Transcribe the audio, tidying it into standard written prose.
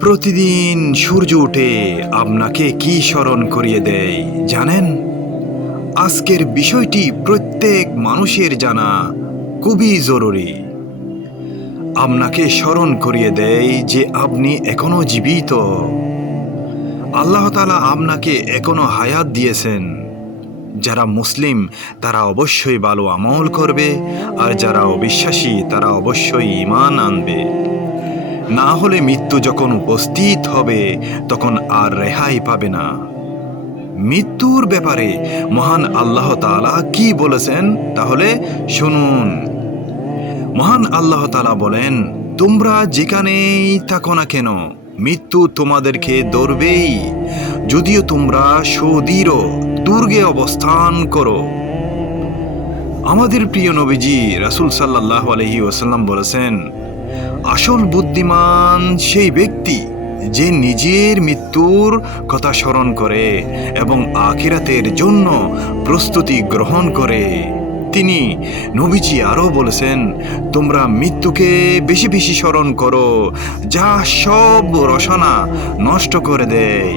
প্রতিদিন সূর্য উঠে আপনাকে কি স্মরণ করিয়ে দেয় জানেন? আজকের বিষয়টি প্রত্যেক মানুষের জানা খুবই জরুরি। আপনাকে স্মরণ করিয়ে দেয় যে আপনি এখনো জীবিত। আল্লাহ তাআলা আপনাকে এখনো হায়াত দিয়েছেন। যারা মুসলিম তারা অবশ্যই ভালো আমল করবে, আর যারা অবিশ্বাসী তারা অবশ্যই ঈমান আনবে। না হলে মৃত্যু যখন উপস্থিত হবে তখন আর রেহাই পাবে না। মৃত্যুর ব্যাপারে মহান আল্লাহ তাআলা কি বলেছেন তাহলে শুনুন। মহান আল্লাহ তাআলা বলেন, তোমরা যেখানেই থাকো না কেন মৃত্যু তোমাদেরকে ধরবেই, যদিও তোমরা সুদৃঢ় দুর্গে অবস্থান করো। আমাদের প্রিয় নবীজি রাসূল সাল্লাল্লাহু আলাইহি ওয়াসাল্লাম বলেছেন, আসল বুদ্ধিমান সেই ব্যক্তি যে নিজের মৃত্যুর কথা স্মরণ করে এবং আখিরাতের জন্য প্রস্তুতি গ্রহণ করে। তিনি নবীজি আরও বলেছেন, তোমরা মৃত্যুকে বেশি বেশি স্মরণ করো, যা সব রসনা নষ্ট করে দেয়।